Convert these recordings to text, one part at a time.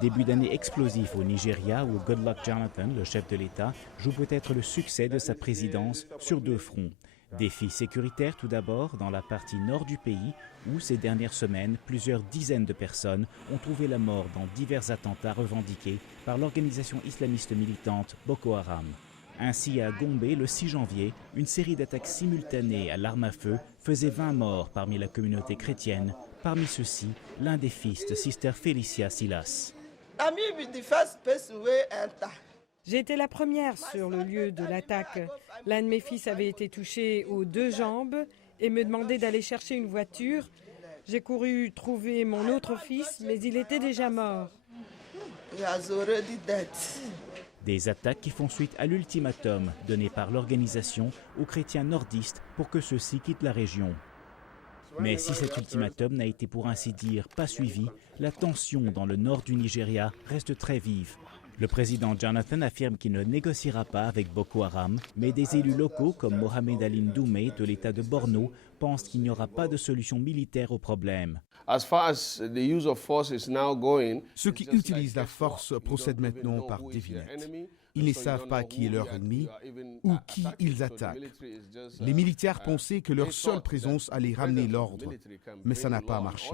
Début d'année explosif au Nigeria où Goodluck Jonathan, le chef de l'État, joue peut-être le succès de sa présidence sur deux fronts. Défi sécuritaire tout d'abord dans la partie nord du pays où ces dernières semaines, plusieurs dizaines de personnes ont trouvé la mort dans divers attentats revendiqués par l'organisation islamiste militante Boko Haram. Ainsi à Gombe, le 6 janvier, une série d'attaques simultanées à l'arme à feu faisait 20 morts parmi la communauté chrétienne. Parmi ceux-ci, l'un des fils de Sister Felicia Silas. J'ai été la première sur le lieu de l'attaque. L'un de mes fils avait été touché aux deux jambes et me demandait d'aller chercher une voiture. J'ai couru trouver mon autre fils, mais il était déjà mort. Des attaques qui font suite à l'ultimatum donné par l'organisation aux chrétiens nordistes pour que ceux-ci quittent la région. Mais si cet ultimatum n'a été pour ainsi dire pas suivi, la tension dans le nord du Nigeria reste très vive. Le président Jonathan affirme qu'il ne négociera pas avec Boko Haram, mais des élus locaux comme Mohamed Ali Ndoumé de l'État de Borno pensent qu'il n'y aura pas de solution militaire au problème. Ceux qui utilisent la force procèdent maintenant par devinette. Ils ne savent pas qui est leur ennemi ou qui ils attaquent. Les militaires pensaient que leur seule présence allait ramener l'ordre, mais ça n'a pas marché.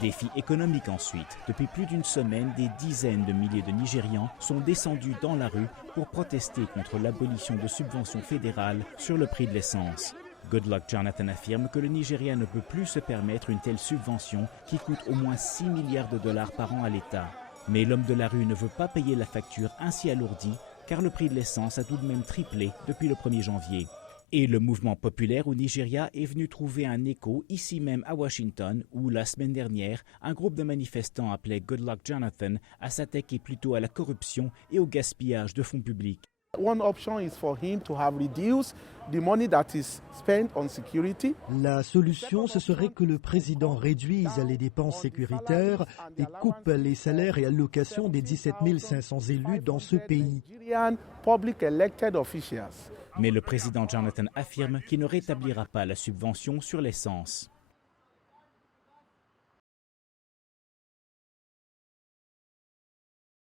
Défi économique ensuite. Depuis plus d'une semaine, des dizaines de milliers de Nigérians sont descendus dans la rue pour protester contre l'abolition de subventions fédérales sur le prix de l'essence. Goodluck Jonathan affirme que le Nigeria ne peut plus se permettre une telle subvention qui coûte au moins 6 milliards de dollars par an à l'État. Mais l'homme de la rue ne veut pas payer la facture ainsi alourdie car le prix de l'essence a tout de même triplé depuis le 1er janvier. Et le mouvement populaire au Nigeria est venu trouver un écho ici même à Washington où, la semaine dernière, un groupe de manifestants appelait Goodluck Jonathan à s'attaquer plutôt à la corruption et au gaspillage de fonds publics. La solution, ce serait que le président réduise les dépenses sécuritaires et coupe les salaires et allocations des 17 500 élus dans ce pays. Mais le président Jonathan affirme qu'il ne rétablira pas la subvention sur l'essence.